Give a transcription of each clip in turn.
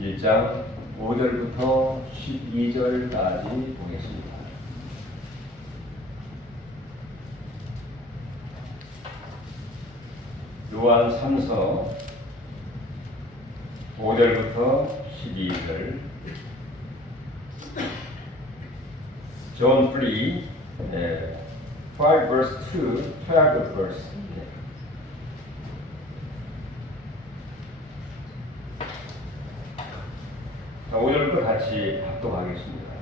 1장 5절부터 12절까지 보겠습니다. 요한 3서 5절부터 12절. John 3, 5 verse 2, 12 verse. 자, 5절부터 같이 합독하겠습니다.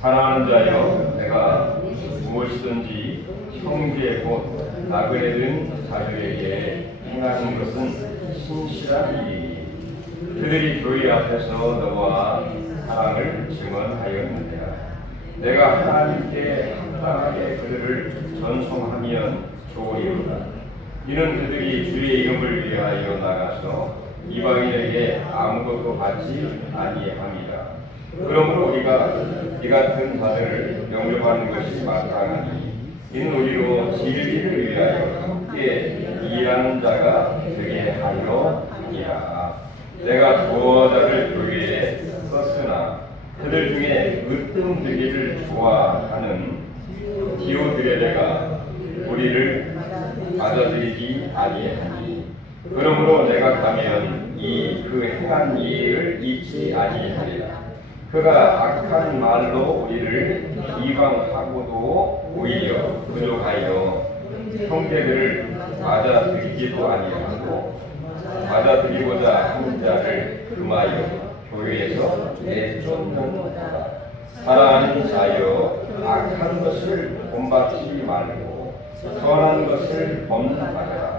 사랑하는 자여, 내가 무엇이든지 형제 곧 나그네 된 자들에게 행하는 것은 신실한 일이니 그들이 교회 앞에서 너와 사랑을 증언하였느니라. 내가 하나님께 합당하게 그들을 전송하면 좋으리로다. 이는 그들이 주의 이름을 위하여 나가서 이방인에게 아무것도 받지 아니함이라. 그러므로 우리가 이 같은 자들을 영접하는 것이 마땅하니 이는 우리로 진리를 위하여 함께 일하는 자가 되게 하려 함이라. 내가 두어 자를 교회에 썼으나 그들 중에 으뜸되기를 좋아하는 디오드레가 우리를 받아들이지 아니하니 그러므로 내가 가면 그 행한 일을 잊지 아니하리라. 그가 악한 말로 우리를 비방하고도 오히려 부족하여 형제들을 받아들이지도 아니하고 받아들이고자 하는 자를 금하여 교회에서 내쫓는다. 사랑하는 자여, 악한 것을 본받지 말고 선한 것을 본받아라.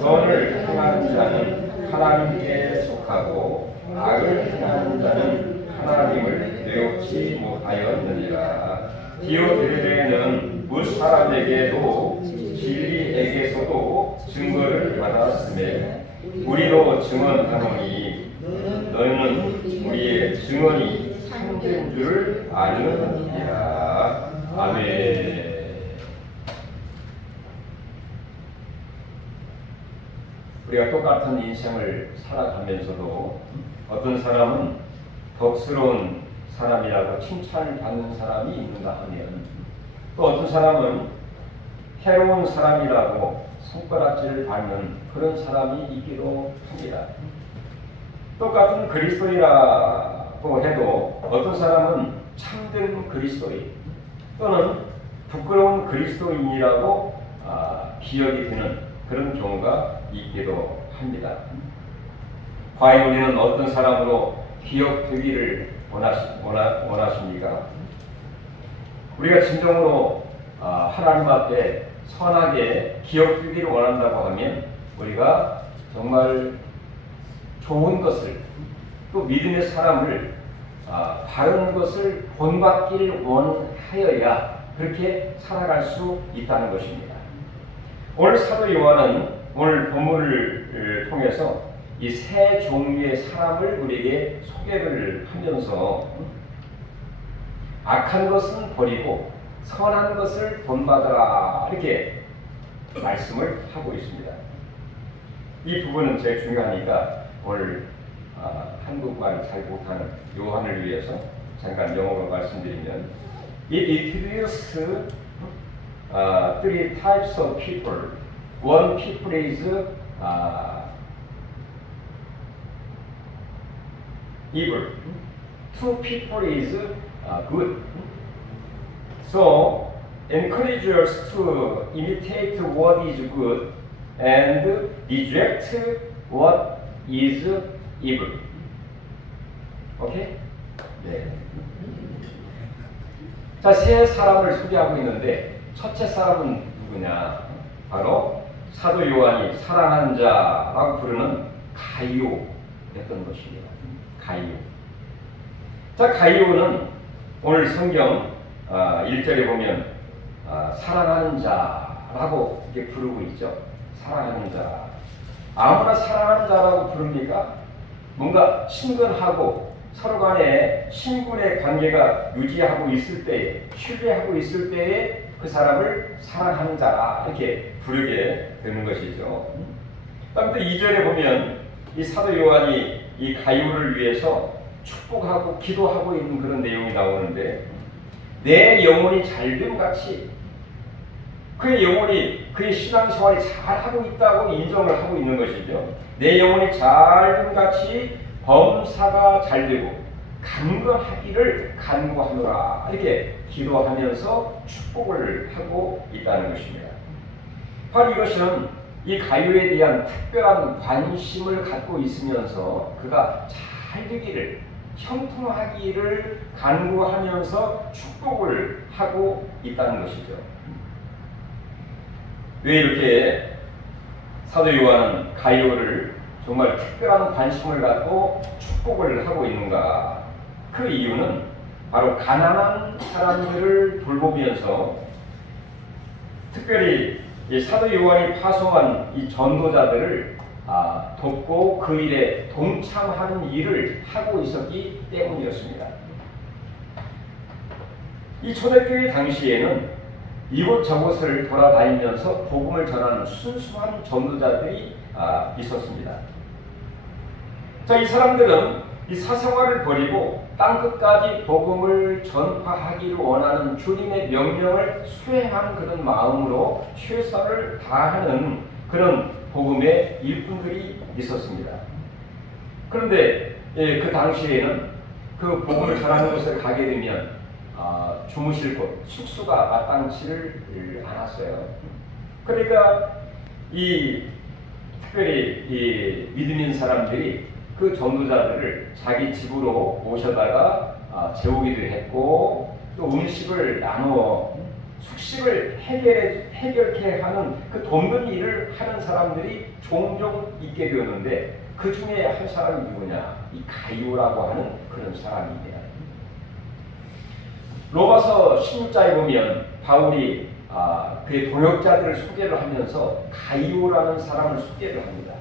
선을 행하는 자는 하나님께 속하고 악을 행하는 자는 하나님을 배우지 못하였느니라. 디오드레는 무 사람에게도 진리에게서도 증거를 받았으며 우리로 증언하노니 너희는 우리의 증언이 참된 줄 아느니라. 아멘. 우리가 똑같은 인생을 살아가면서도 어떤 사람은 덕스러운 사람이라고 칭찬을 받는 사람이 있는가 하면 또 어떤 사람은 해로운 사람이라고 손가락질을 받는 그런 사람이 있기도 합니다. 똑같은 그리스도인이라고 해도 어떤 사람은 참된 그리스도인 또는 부끄러운 그리스도인이라고 기억이 되는 그런 경우가 있기도 합니다. 과연 우리는 어떤 사람으로 기억되기를 원하십니까? 우리가 진정으로 하나님 앞에 선하게 기억되기를 원한다고 하면 우리가 정말 좋은 것을 또 믿음의 사람을 바른 것을 본받기를 원하여야 그렇게 살아갈 수 있다는 것입니다. 오늘 사도 요한은 오늘 본문을 통해서 이 세 종류의 사람을 우리에게 소개를 하면서 악한 것은 버리고 선한 것을 본받아라 이렇게 말씀을 하고 있습니다. 이 부분은 제일 중요하니까 오늘 한국말 잘 못하는 요한을 위해서 잠깐 영어로 말씀드리면 It introduced three types of people. One people is evil. Two people is good. So encourage us to imitate what is good and reject what is evil. 오케이? 네. 자, 세 사람을 소개하고 있는데 첫째 사람은 누구냐? 바로 사도 요한이 사랑하는 자라고 부르는 가이오였던 것입니다. 가이오. 자, 가이오는 오늘 성경 1절에 보면 사랑하는 자라고 이렇게 부르고 있죠. 사랑하는 자. 아무나 사랑하는 자라고 부릅니까? 뭔가 친근하고 서로 간에 친분의 관계가 유지하고 있을 때에, 신뢰하고 있을 때에 그 사람을 사랑하는 자라 이렇게 부르게 되는 것이죠. 다음 또 2절에 보면 이 사도 요한이 이 가이오를 위해서 축복하고 기도하고 있는 그런 내용이 나오는데, 내 영혼이 잘됨같이 그의 영혼이 그의 신앙생활이 잘하고 있다고 인정을 하고 있는 것이죠. 내 영혼이 잘됨같이 범사가 잘되고 강건하기를 간구하노라, 이렇게 기도하면서 축복을 하고 있다는 것입니다. 바로 이것은 이 가요에 대한 특별한 관심을 갖고 있으면서 그가 잘 되기를, 형통하기를 간구하면서 축복을 하고 있다는 것이죠. 왜 이렇게 사도 요한은 가요를 정말 특별한 관심을 갖고 축복을 하고 있는가? 그 이유는 바로 가난한 사람들을 돌보면서, 특별히 이 사도 요한이 파송한 이 전도자들을 돕고 그 일에 동참하는 일을 하고 있었기 때문이었습니다. 이 초대교회 당시에는 이곳저곳을 돌아다니면서 복음을 전하는 순수한 전도자들이 있었습니다. 자, 이 사람들은 이 사생활을 버리고 땅끝까지 복음을 전파하기를 원하는 주님의 명령을 수행하는 그런 마음으로 최선을 다하는 그런 복음의 일꾼들이 있었습니다. 그런데 그 당시에는 그 복음을 전하는 곳에 가게 되면 주무실 곳, 숙소가 마땅치를 않았어요. 그러니까 특별히 이 믿음 있는 사람들이 그 전도자들을 자기 집으로 모셔다가 재우기도 했고, 또 음식을 나누어 숙식을 해결케 하는 그 돕는 일을 하는 사람들이 종종 있게 되었는데, 그 중에 한 사람이 누구냐? 이 가이오라고 하는 그런 사람입니다. 로마서 16장에 보면 바울이 그의 동역자들을 소개를 하면서 가이오라는 사람을 소개를 합니다.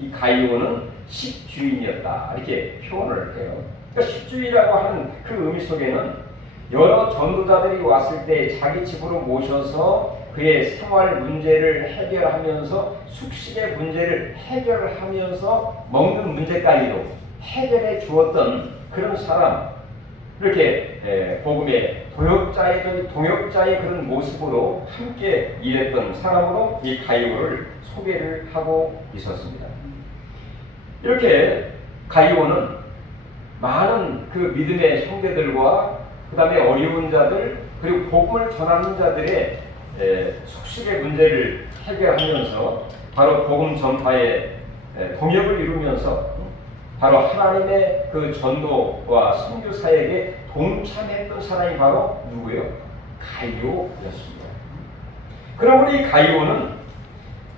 이 가이오는 식주인이었다, 이렇게 표현을 해요. 그러니까 식주인이라고 하는 그 의미 속에는 여러 전도자들이 왔을 때 자기 집으로 모셔서 그의 생활 문제를 해결하면서, 숙식의 문제를 해결하면서, 먹는 문제까지도 해결해 주었던 그런 사람, 이렇게 복음의 동역자의 그런 모습으로 함께 일했던 사람으로 이 가이오를 소개를 하고 있었습니다. 이렇게 가이오는 많은 그 믿음의 형제들과 그 다음에 어려운 자들, 그리고 복음을 전하는 자들의 숙식의 문제를 해결하면서 바로 복음 전파에 동역을 이루면서 바로 하나님의 그 전도와 선교 사역에 동참했던 사람이 바로 누구예요? 가이오였습니다. 그러므로 이 가이오는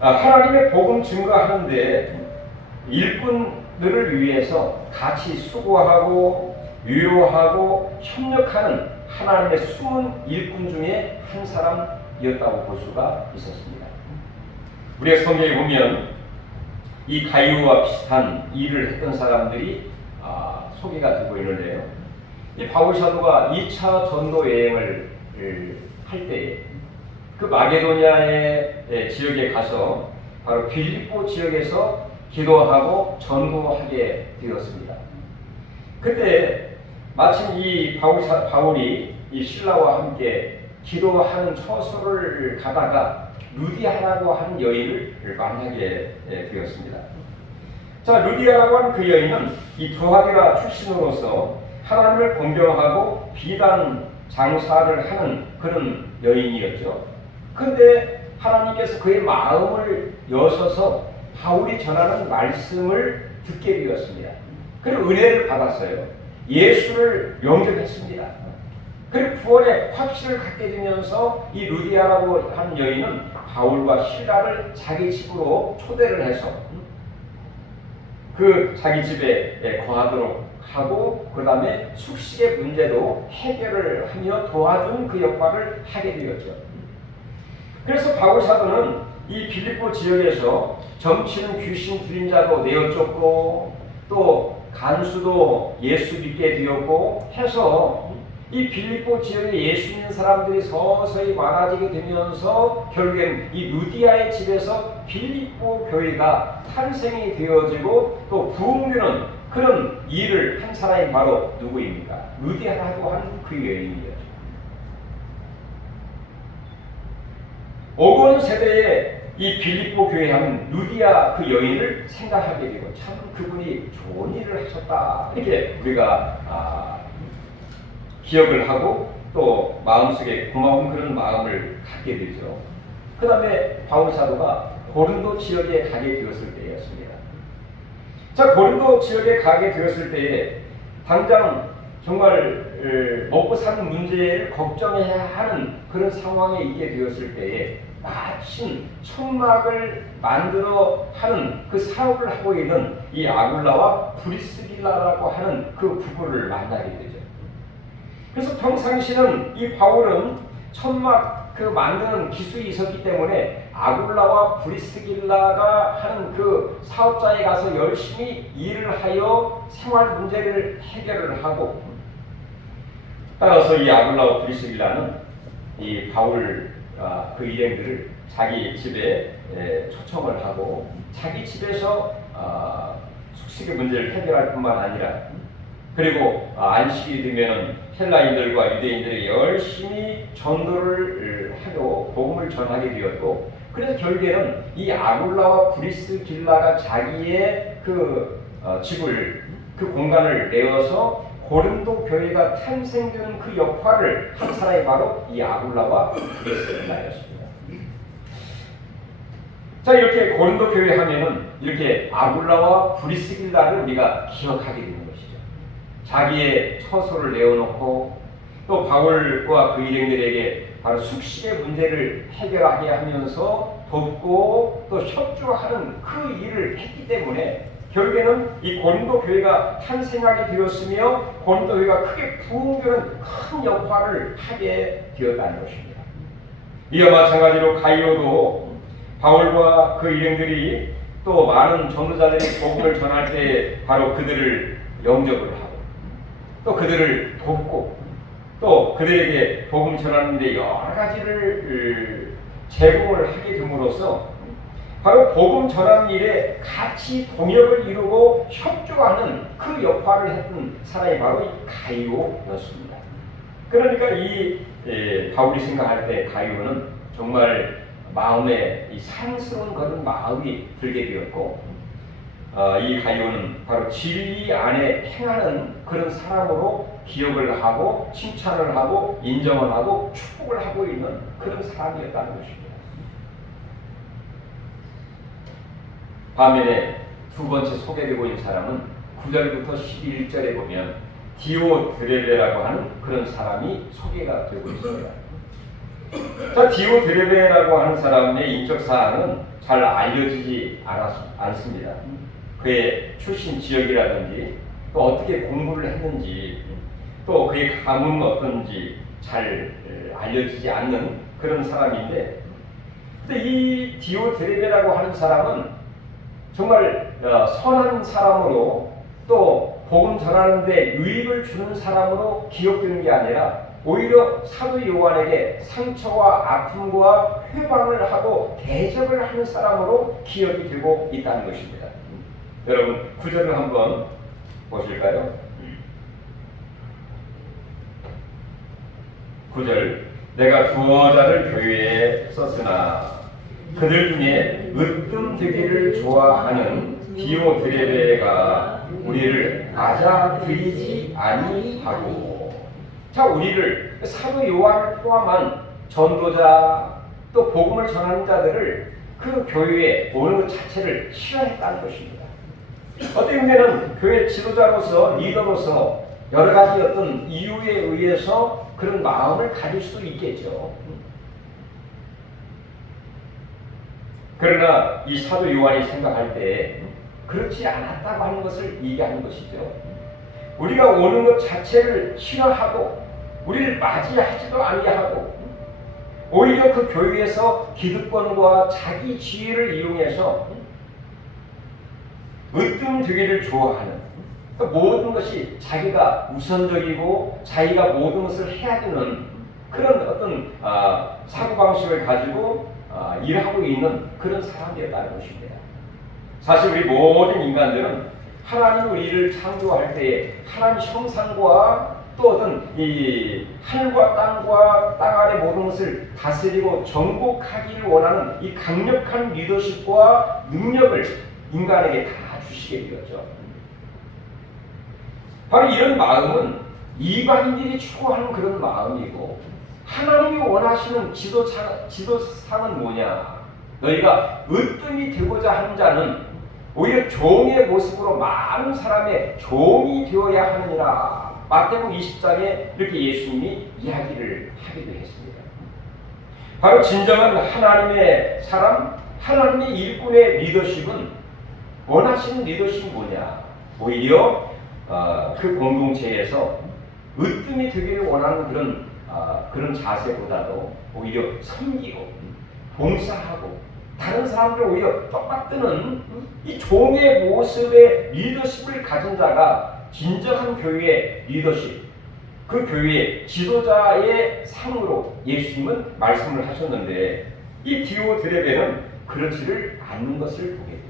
하나님의 복음 증거하는데 일꾼들을 위해서 같이 수고하고 유효하고 협력하는 하나님의 숨은 일꾼 중에 한 사람이었다고 볼 수가 있었습니다. 우리가 성경에 보면 이 가이오와 비슷한 일을 했던 사람들이 소개가 되고 있는데요. 이 바울 사도가 2차 전도 여행을 할 때 그 마게도니아의 지역에 가서 바로 빌립보 지역에서 기도하고 전도하게 되었습니다. 그때 마침 이 바울이 이 신라와 함께 기도하는 처소를 가다가 루디아라고 하는 여인을 만나게 되었습니다. 자, 루디아라고 하는 그 여인은 이 두하디라 출신으로서 하나님을 공경하고 비단 장사를 하는 그런 여인이었죠. 그런데 하나님께서 그의 마음을 여셔서 바울이 전하는 말씀을 듣게 되었습니다. 그리고 은혜를 받았어요. 예수를 영접했습니다. 그리고 구원의 확신을 갖게 되면서 이 루디아라고 하는 여인은 바울과 실라를 자기 집으로 초대를 해서 그 자기 집에 거하도록 하고, 그 다음에 숙식의 문제도 해결을 하며 도와준 그 역할을 하게 되었죠. 그래서 바울 사도는 이 빌립보 지역에서 점치는 귀신 들린 자도 내어쫓고 또 간수도 예수 믿게 되었고 해서 이 빌립보 지역에 예수 믿는 사람들이 서서히 많아지게 되면서 결국엔 이 루디아의 집에서 빌립보 교회가 탄생이 되어지고 또 부흥되는 그런 일을 한 사람이 바로 누구입니까? 루디아라고 하는 그 여인이었죠. 오건 세대에 이 빌립보 교회 하는 루디아 그 여인을 생각하게 되고 참 그분이 좋은 일을 하셨다 이렇게 우리가 기억을 하고 또 마음속에 고마운 그런 마음을 갖게 되죠. 그 다음에 바울 사도가 고린도 지역에 가게 되었을 때였습니다. 자, 고린도 지역에 가게 되었을 때에 당장 정말 먹고 사는 문제를 걱정해야 하는 그런 상황에 있게 되었을 때에 마침 천막을 만들어 하는 그 사업을 하고 있는 이 아굴라와 브리스길라라고 하는 그 부부를 만나게 되죠. 그래서 평상시는 이 바울은 천막 그 만드는 기술이 있었기 때문에 아굴라와 브리스길라가 하는 그 사업자에 가서 열심히 일을 하여 생활 문제를 해결을 하고, 따라서 이 아굴라와 브리스길라는 이 바울 그 일행들을 자기 집에 초청을 하고 자기 집에서 숙식의 문제를 해결할 뿐만 아니라, 그리고 안식일이 되면 헬라인들과 유대인들이 열심히 전도를 하고 복음을 전하게 되었고, 그래서 결국에는 이 아굴라와 브리스길라가 자기의 그 집을, 그 공간을 내어서 고린도 교회가 탄생되는 그 역할을 한 사람이 바로 이 아굴라와 브리스길라였습니다. 자, 이렇게 고린도 교회 하면은 이렇게 아굴라와 브리스길라를 우리가 기억하게 되는 것이죠. 자기의 처소를 내어놓고 또 바울과 그 일행들에게 바로 숙식의 문제를 해결하게 하면서 돕고 또 협조하는 그 일을 했기 때문에 결국에는 이 고린도 교회가 탄생하게 되었으며 고린도 교회가 크게 부흥되는 큰 역할을 하게 되었다는 것입니다. 이와 마찬가지로 가이오도 바울과 그 일행들이 또 많은 전도자들이 복음을 전할 때 바로 그들을 영접을 하고 또 그들을 돕고 또 그들에게 복음 전하는데 여러 가지를 제공을 하게 됨으로써 바로 복음 전하는 일에 같이 동역을 이루고 협조하는 그 역할을 했던 사람이 바로 이 가이오였습니다. 그러니까 이 바울이 생각할 때 가이오는 정말 마음에 이 사랑스러운 그런 마음이 들게 되었고, 이 가이오는 바로 진리 안에 행하는 그런 사람으로 기억을 하고 칭찬을 하고 인정을 하고 축복을 하고 있는 그런 사람이었다는 것입니다. 반면에 두 번째 소개되고 있는 사람은 9절부터 11절에 보면 디오드레베라고 하는 그런 사람이 소개가 되고 있습니다. 자, 디오드레베라고 하는 사람의 인적 사항은 잘 알려지지 않습니다. 그의 출신 지역이라든지 또 어떻게 공부를 했는지 또 그의 가문은 어떤지 잘 알려지지 않는 그런 사람인데, 근데 이 디오드레베라고 하는 사람은 정말 선한 사람으로 또 복음 전하는데 유익을 주는 사람으로 기억되는 게 아니라 오히려 사도 요한에게 상처와 아픔과 회방을 하고 대접을 하는 사람으로 기억이 되고 있다는 것입니다. 여러분 9절을 한번 보실까요? 9절, 내가 두어 자를 교회에 썼으나 그들 중에 으뜸되기를 좋아하는 디오드레베가 우리를 맞아들이지 아니하고. 자, 우리를 사도 요한을 포함한 전도자 또 복음을 전하는 자들을 그 교회에 오는 것 자체를 싫어했다는 것입니다. 어떻게 보면 교회 지도자로서 리더로서 여러 가지 어떤 이유에 의해서 그런 마음을 가질 수도 있겠죠. 그러나 이 사도 요한이 생각할 때 그렇지 않았다고 하는 것을 얘기하는 것이죠. 우리가 오는 것 자체를 싫어하고 우리를 맞이하지도 아니하고 오히려 그 교회에서 기득권과 자기 지위를 이용해서 으뜸되기를 좋아하는 그러니까 모든 것이 자기가 우선적이고 자기가 모든 것을 해야 되는 그런 어떤 사고방식을 가지고 일하고 있는 그런 사람이었다는 것입니다. 사실 우리 모든 인간들은 하나님 우리를 창조할 때에 하나님 형상과 또 어떤 이 하늘과 땅 아래 모든 것을 다스리고 정복하기를 원하는 이 강력한 리더십과 능력을 인간에게 다 주시게 되었죠. 바로 이런 마음은 이방인들이 추구하는 그런 마음이고, 하나님이 원하시는 지도상은 뭐냐? 너희가 으뜸이 되고자 하는 자는 오히려 종의 모습으로 많은 사람의 종이 되어야 하느니라. 마태복음 20장에 이렇게 예수님이 이야기를 하기도 했습니다. 바로 진정한 하나님의 사람, 하나님의 일꾼의 리더십은 원하시는 리더십이 뭐냐? 오히려 그 공동체에서 으뜸이 되기를 원하는 그런 자세보다도 오히려 섬기고 봉사하고 다른 사람들 오히려 똑같은 이 종의 모습의 리더십을 가진 자가 진정한 교회의 리더십, 그 교회의 지도자의 상으로 예수님은 말씀을 하셨는데, 이 디오드레베는 그렇지를 않는 것을 보게 되죠.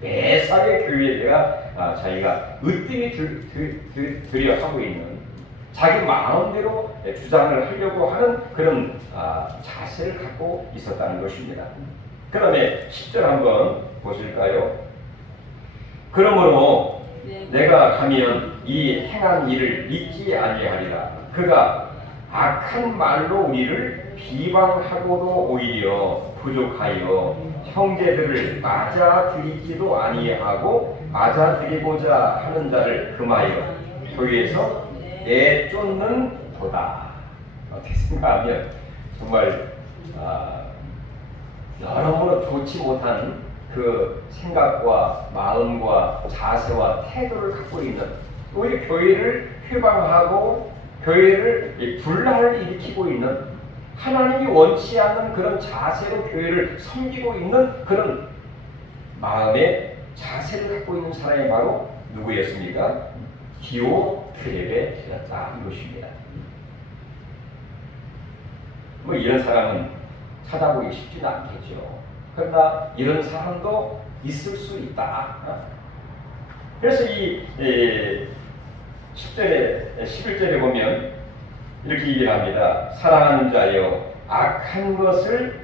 매사에 교회가 자기가 으뜸이 되려 하고 있는, 자기 마음대로 주장을 하려고 하는 그런 자세를 갖고 있었다는 것입니다. 그 다음에 10절 한번 보실까요? 그러므로 내가 가면 이 행한 일을 잊지 아니하리라. 그가 악한 말로 우리를 비방하고도 오히려 부족하여 형제들을 맞아들이지도 아니하고 맞아들이고자 하는 자를 금하여 교회에서 내쫓는 도다. 어떻게 생각하면 정말 여러모로 좋지 못한 그 생각과 마음과 자세와 태도를 갖고 있는, 오히려 교회를 회방하고 교회를 분란을 일으키고 있는, 하나님이 원치 않는 그런 자세로 교회를 섬기고 있는 그런 마음의 자세를 갖고 있는 사람이 바로 누구였습니까? 디오드레베였다 이것입니다. 뭐 이런 사람은 찾아보기 쉽지는 않겠죠. 그러나 이런 사람도 있을 수 있다. 그래서 이 10절에 11절에 보면 이렇게 얘기를 합니다. 사랑하는 자여, 악한 것을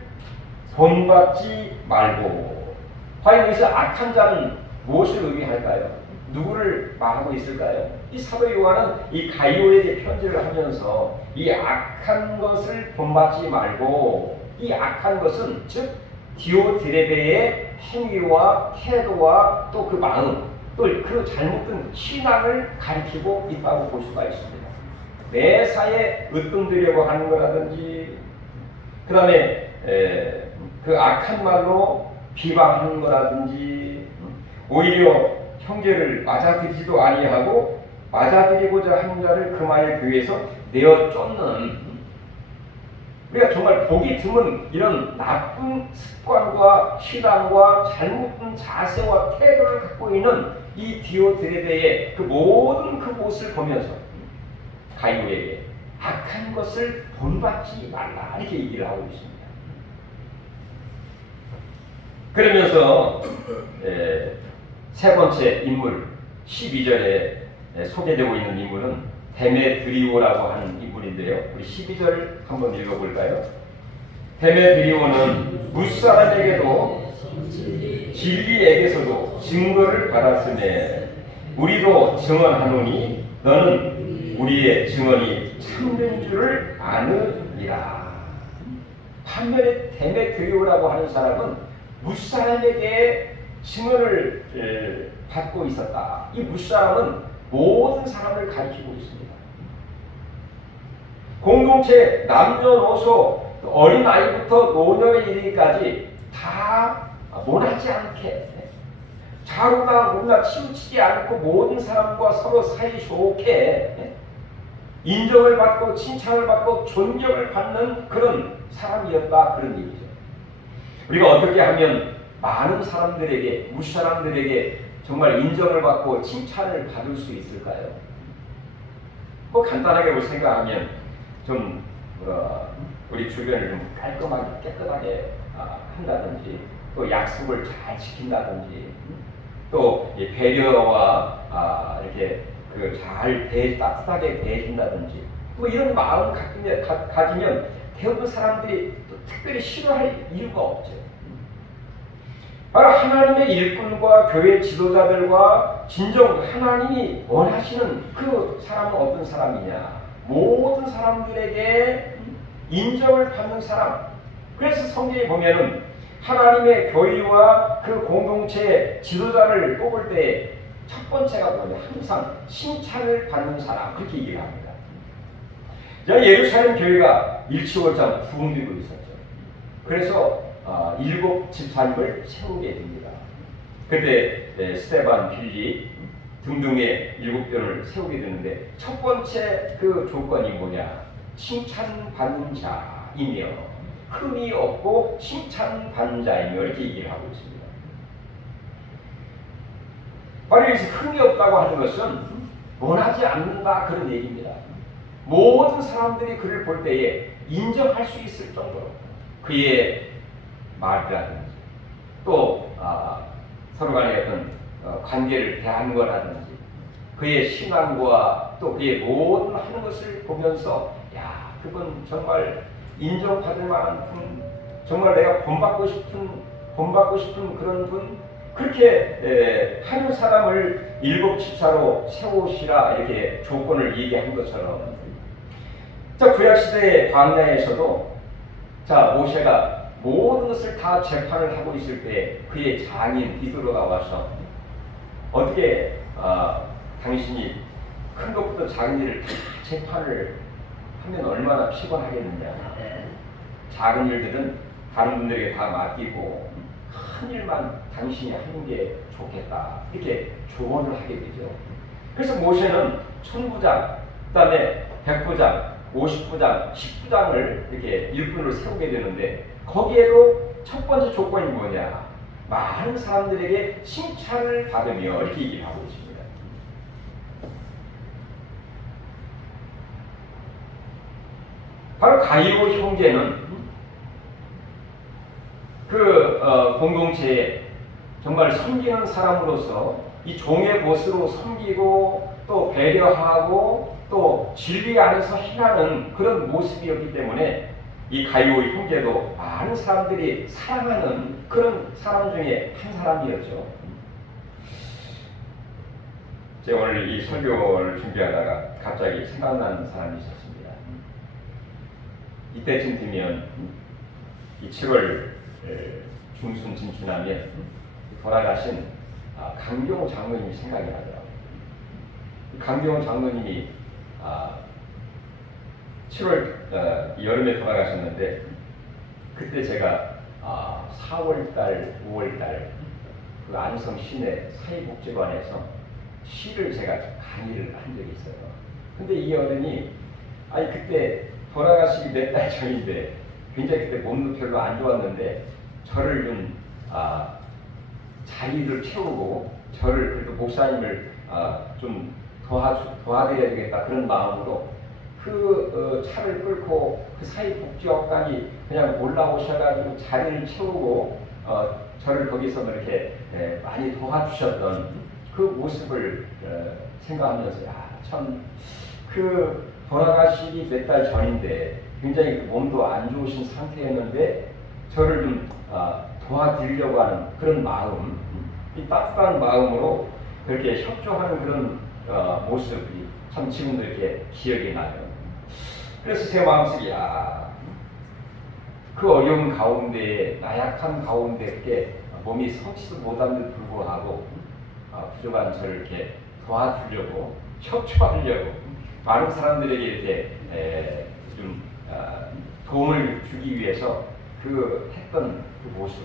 본받지 말고. 과연 여기서 악한 자는 무엇을 의미할까요? 누구를 말하고 있을까요? 이 사도 요한은 이 가이오에게 편지를 하면서 이 악한 것을 본받지 말고, 이 악한 것은 즉 디오드레베의 행위와 태도와 또 그 마음, 또 그 잘못된 신앙을 가리키고 있다고 볼 수가 있습니다. 매사에 으뜸되려고 하는 거라든지, 그 다음에 그 악한 말로 비방하는 거라든지, 오히려 형제를 맞아들이지도 아니하고 맞아들이고자 하는 자를 금하여 교회에서 내어 쫓는, 우리가 정말 보기 드문 이런 나쁜 습관과 신앙과 잘못된 자세와 태도를 갖고 있는 이 디오드레베의 그 모든 그 모습을 보면서 가이오에게 악한 것을 본받지 말라 이렇게 얘기를 하고 있습니다. 그러면서 세 번째 인물 12절에 소개되고 있는 인물은 데메드리오라고 하는 인물인데요. 우리 12절 한번 읽어볼까요? 데메드리오는 무사람에게도 진리에게서도 증거를 받았으며 우리도 증언하노니 너는 우리의 증언이 참된 줄을 아느니라. 반면에 데메드리오라고 하는 사람은 무사람에게 증언을 받고 있었다. 이 무사람은 모든 사람을 가리키고 있습니다. 공동체 남녀노소 어린아이부터 노년에 이르기까지 다 모나지 않게 자루나 문나 치우치지 않고 모든 사람과 서로 사이좋게 인정을 받고 칭찬을 받고 존경을 받는 그런 사람이었다, 그런 얘기죠. 우리가 어떻게 하면 많은 사람들에게, 무사람들에게 정말 인정을 받고 칭찬을 받을 수 있을까요? 뭐 간단하게 생각하면 좀 우리 주변을 좀 깔끔하게 깨끗하게 한다든지 또 약속을 잘 지킨다든지 또 배려와 이렇게 잘 따뜻하게 대해준다든지 뭐 이런 마음 가지면 대부분 사람들이 또 특별히 싫어할 이유가 없죠. 바로 하나님의 일꾼과 교회 지도자들과 진정 하나님이 원하시는 그 사람은 어떤 사람이냐? 모든 사람들에게 인정을 받는 사람. 그래서 성경에 보면은 하나님의 교회와 그 공동체의 지도자를 뽑을 때 첫 번째가 뭐냐? 항상 칭찬을 받는 사람. 그렇게 얘기를 합니다. 예루살렘 교회가 일치월장 붕괴고 있었죠. 그래서 7 집사님을 세우게 됩니다. 그때 스테반, 빌리 등등의 7변을 세우게 되는데 첫 번째 그 조건이 뭐냐? 칭찬받는 자이며 흠이 없고 칭찬받는 자이며 이렇게 얘기를 하고 있습니다. 바로 여기서 흠이 없다고 하는 것은 원하지 않는다 그런 얘기입니다. 모든 사람들이 그를 볼 때에 인정할 수 있을 정도로 그의 말이라든지 또 서로 간의 어떤 관계를 대하는 거라든지 그의 신앙과 또 그의 모든 하는 것을 보면서 야, 그건 정말 인정받을 만한 분, 정말 내가 본받고 싶은 그런 분, 그렇게 한 사람을 7 집사로 세우시라 이렇게 조건을 얘기한 것처럼 구약시대의 광야에서도 모세가 모든 것을 다 재판을 하고 있을 때 그의 장인 디도로가 와서 어떻게 당신이 큰 것부터 작은 일을 다 재판을 하면 얼마나 피곤하겠느냐. 작은 일들은 다른 분들에게 다 맡기고 큰 일만 당신이 하는 게 좋겠다. 이렇게 조언을 하게 되죠. 그래서 모세는 1000부장, 그 다음에 100부장, 50부장, 10부장을 이렇게 일꾼으로 세우게 되는데 거기에도 첫 번째 조건이 뭐냐? 많은 사람들에게 칭찬을 받으며 이렇게 얘기를 하고 있습니다. 바로 가이오 형제는 공동체에 정말 섬기는 사람으로서 이 종의 모습으로 섬기고 또 배려하고 또 진리 안에서 행하는 그런 모습이었기 때문에 이 가이오 형제도 많은 사람들이 사랑하는 그런 사람 중에 한 사람이었죠. 제가 오늘 이 설교를 준비하다가 갑자기 생각나는 사람이 있었습니다. 이때쯤 되면 이 7월 중순쯤 지나면 돌아가신 강경호 장로님이 생각이 나더라고요. 강경호 장로님이 7월 여름에 돌아가셨는데 그때 제가 4월달, 5월달 그 안성 시내 사회복지관에서 시를 제가 강의를 한 적이 있어요. 근데 이 어른이 그때 돌아가시기 몇 달 전인데 굉장히 그때 몸도 별로 안 좋았는데 저를 좀 자리를 채우고 저를 그래도 목사님을 좀 도와드려야 되겠다 그런 마음으로 차를 끌고 그 사회복지학관이 그냥 올라오셔가지고 자리를 채우고 저를 거기서 이렇게 많이 도와주셨던 그 모습을 생각하면서 참 돌아가시기 몇 달 전인데 굉장히 몸도 안 좋으신 상태였는데 저를 좀 도와드리려고 하는 그런 마음, 이 따뜻한 마음으로 그렇게 협조하는 그런 모습이 참 지금도 이렇게 기억이 나요. 그래서 제 마음속에 그 어려운 가운데 나약한 가운데 이렇게 몸이 서지도 못하는데 불구하고 부족한 저를 이렇게 도와주려고 협조하려고 많은 사람들에게 이렇게 좀 도움을 주기 위해서 했던 그 모습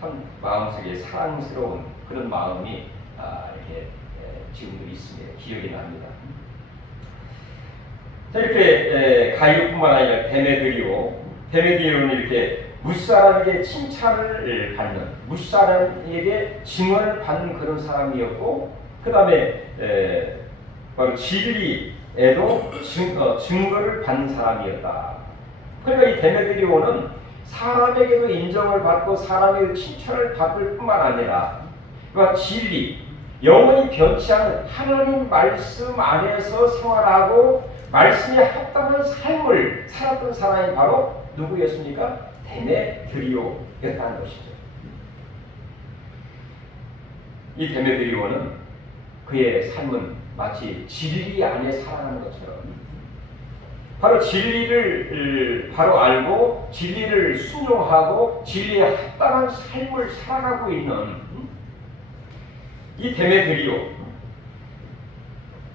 참 마음속에 사랑스러운 그런 마음이 이렇게 지금도 있습니다. 기억이 납니다. 자, 이렇게 가이오뿐만 아니라 데메드리오는 이렇게 무사람에게 칭찬을 받는, 무사람에게 증언을 받는 그런 사람이었고, 그 다음에 바로 진리에도 증거를 받는 사람이었다. 그러니까 이 데메드리오는 사람에게도 인정을 받고 사람에게도 칭찬을 받을 뿐만 아니라, 그러니까 진리, 영원히 변치 않는 하나님 말씀 안에서 생활하고 말씀에 합당한 삶을 살았던 사람이 바로 누구였습니까? 데메드리오였다는 것이죠. 이 데메드리오는 그의 삶은 마치 진리 안에 살아가는 것처럼 바로 진리를 바로 알고 진리를 순종하고 진리에 합당한 삶을 살아가고 있는 이 데메드리오.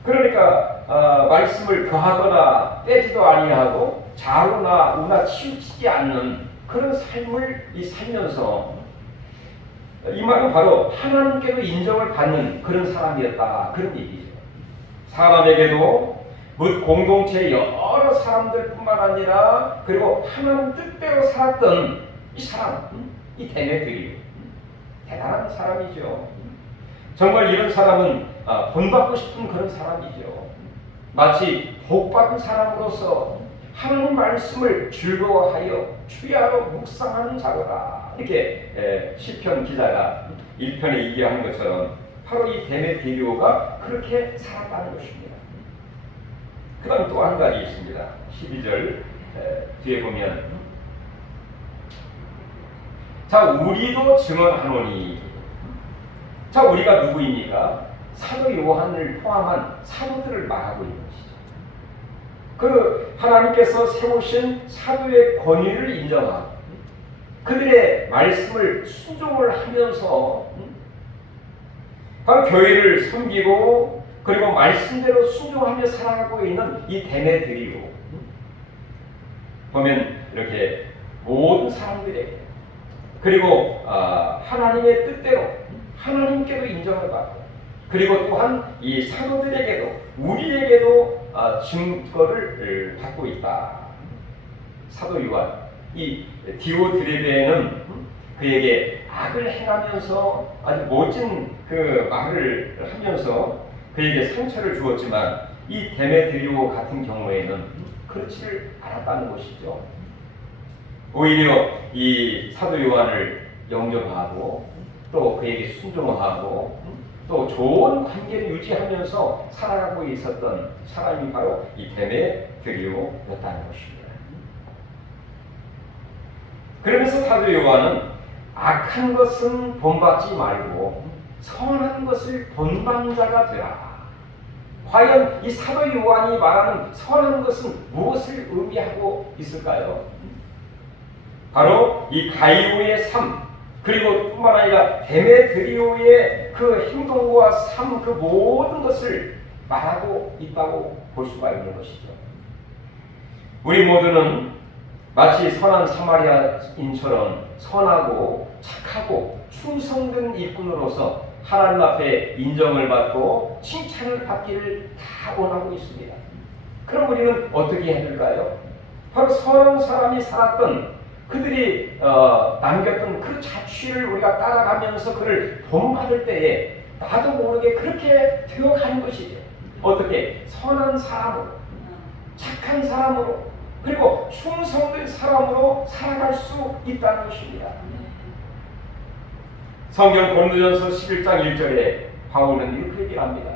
그러니까 말씀을 더하거나 빼지도 아니하고 좌우나 우나 치우치지 않는 그런 삶을 살면서 이 말은 바로 하나님께도 인정을 받는 그런 사람이었다, 그런 얘기죠. 사람에게도 묻 공동체의 여러 사람들뿐만 아니라 그리고 하나님 뜻대로 살았던 이 사람, 이 데메드리오, 대단한 사람이죠. 정말 이런 사람은 본받고 싶은 그런 사람이죠. 마치 복받은 사람으로서 하나님 말씀을 즐거워하여 주야로 묵상하는 자로다. 이렇게 시편 기자가 1편에 얘기하는 것처럼 바로 이 데메드리오가 그렇게 살았다는 것입니다. 그 다음 또 한 가지 있습니다. 12절 뒤에 보면 자 우리도 증언하노니, 자 우리가 누구입니까? 사도 요한을 포함한 사도들을 말하고 있는 것이죠. 그 하나님께서 세우신 사도의 권위를 인정하고 그들의 말씀을 순종을 하면서 바로 교회를 섬기고 그리고 말씀대로 순종하며 살아가고 있는 이 데메드리오. 보면 이렇게 모든 사람들에게 그리고 하나님의 뜻대로 하나님께도 인정을 받고 그리고 또한 이 사도들에게도 우리에게도 증거를 받고 있다. 사도 요한, 이 디오드레베는 그에게 악을 행하면서 아주 멋진 그 말을 하면서 그에게 상처를 주었지만 이 데메드리오 같은 경우에는 그렇지를 않았다는 것이죠. 오히려 이 사도 요한을 영접하고 또 그에게 순종하고 또 좋은 관계를 유지하면서 살아가고 있었던 사람이 바로 이 데메드리오였다는 것입니다. 그러면서 사도 요한은 악한 것은 본받지 말고 선한 것을 본받는 자가 되라. 과연 이 사도 요한이 말하는 선한 것은 무엇을 의미하고 있을까요? 바로 이 가이오의 삶, 그리고 뿐만 아니라 데메드리오의 그 행동과 삶, 그 모든 것을 말하고 있다고 볼 수가 있는 것이죠. 우리 모두는 마치 선한 사마리아인처럼 선하고 착하고 충성된 일꾼으로서 하나님 앞에 인정을 받고 칭찬을 받기를 다 원하고 있습니다. 그럼 우리는 어떻게 해야 될까요? 바로 선한 사람이 살았던 그들이 남겼던 그 자취를 우리가 따라가면서 그를 본받을 때에 나도 모르게 그렇게 되어가는 것이죠. 어떻게? 선한 사람으로, 착한 사람으로, 그리고 충성된 사람으로 살아갈 수 있다는 것입니다. 성경 고린도전서 11장 1절에 바울은 이렇게 얘기합니다.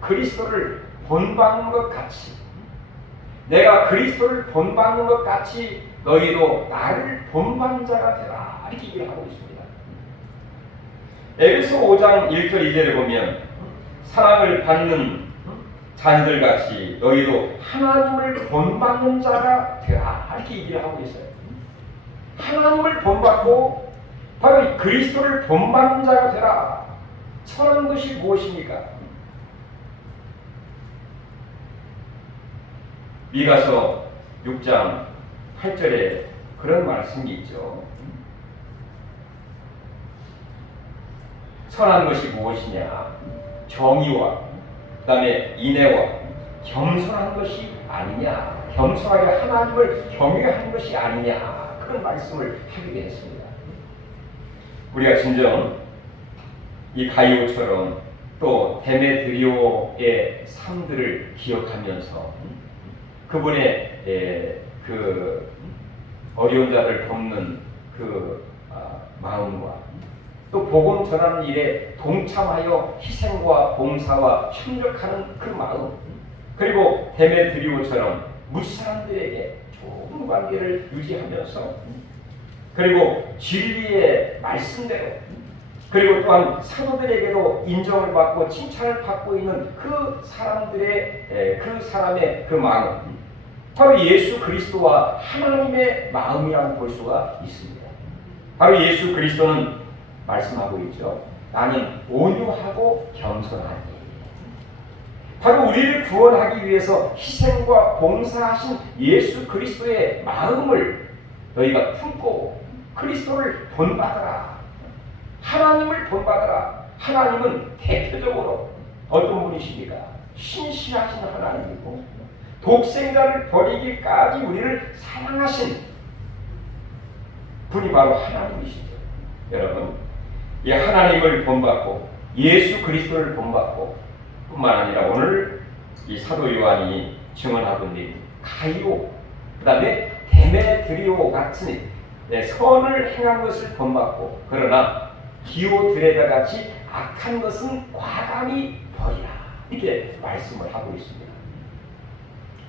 그리스도를 본받는 것 같이, 내가 그리스도를 본받는 것 같이 너희도 나를 본받는 자가 되라. 이렇게 얘기를 하고 있습니다. 에베소 5장 1절 2절에 보면 사랑을 받는 자녀들 같이 너희도 하나님을 본받는 자가 되라. 이렇게 얘기를 하고 있어요. 하나님을 본받고 바로 그리스도를 본받는 자가 되라. 선한 것이 무엇입니까? 미가서 6장 8절에 그런 말씀이 있죠. 선한 것이 무엇이냐? 정의와 그 다음에 인애와 겸손한 것이 아니냐? 겸손하게 하나님을 경외하는 것이 아니냐? 그런 말씀을 하게 됐습니다. 우리가 진정 이 가이오처럼 또 데메드리오의 삶들을 기억하면서 그분의 그 어려운 자를 돕는 그 마음과 또 복음 전하는 일에 동참하여 희생과 봉사와 협력하는 그 마음, 그리고 데메드리오처럼 무사람들에게 좋은 관계를 유지하면서 그리고 진리의 말씀대로 그리고 또한 사도들에게도 인정을 받고 칭찬을 받고 있는 그 사람들의 그 사람의 그 마음, 바로 예수 그리스도와 하나님의 마음이라고 볼 수가 있습니다. 바로 예수 그리스도는 말씀하고 있죠. 나는 온유하고 겸손하니. 바로 우리를 구원하기 위해서 희생과 봉사하신 예수 그리스도의 마음을 너희가 품고 그리스도를 본받아라. 하나님을 본받아라. 하나님은 대표적으로 어떤 분이십니까? 신실하신 하나님이고 독생자를 버리기까지 우리를 사랑하신 분이 바로 하나님이시죠. 여러분, 이 하나님을 본받고 예수 그리스도를 본받고 뿐만 아니라 오늘 이 사도 요한이 증언하고 있는 가이오, 그 다음에 데메드리오 같은 선을 행한 것을 본받고 그러나 디오드레다 같이 악한 것은 과감히 버리라, 이렇게 말씀을 하고 있습니다.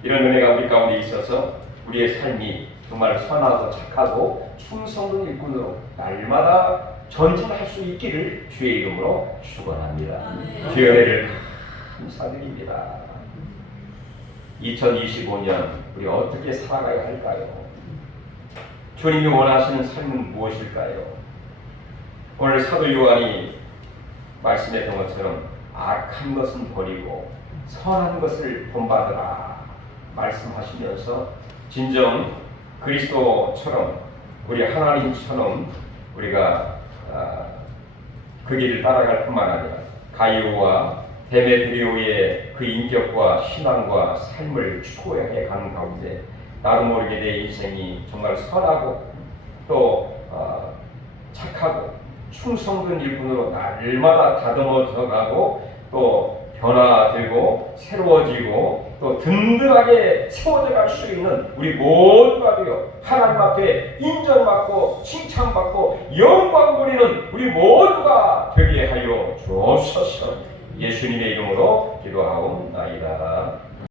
이런 은혜가 우리 가운데 있어서 우리의 삶이 정말 선하고 착하고 충성된 일꾼으로 날마다 전진할 수 있기를 주의 이름으로 축원합니다. 주의 은혜를 감사드립니다. 2025년 우리 어떻게 살아가야 할까요? 주님이 원하시는 삶은 무엇일까요? 오늘 사도 요한이 말씀했던 것처럼 악한 것은 버리고 선한 것을 본받으라 말씀하시면서 진정 그리스도처럼 우리 하나님처럼 우리가 그 길을 따라갈 뿐만 아니라 가이오와 데메드리오의 그 인격과 신앙과 삶을 추구해 가는 가운데 나도 모르게 내 인생이 정말 선하고 또 착하고 충성된 일꾼으로 날마다 다듬어져 가고 또 변화되고 새로워지고 또 든든하게 세워져 갈 수 있는 우리 모두가 되어 하나님 앞에 인정받고 칭찬받고 영광 돌리는 우리 모두가 되게 하여 주옵소서. 예수님의 이름으로 기도하옵나이다.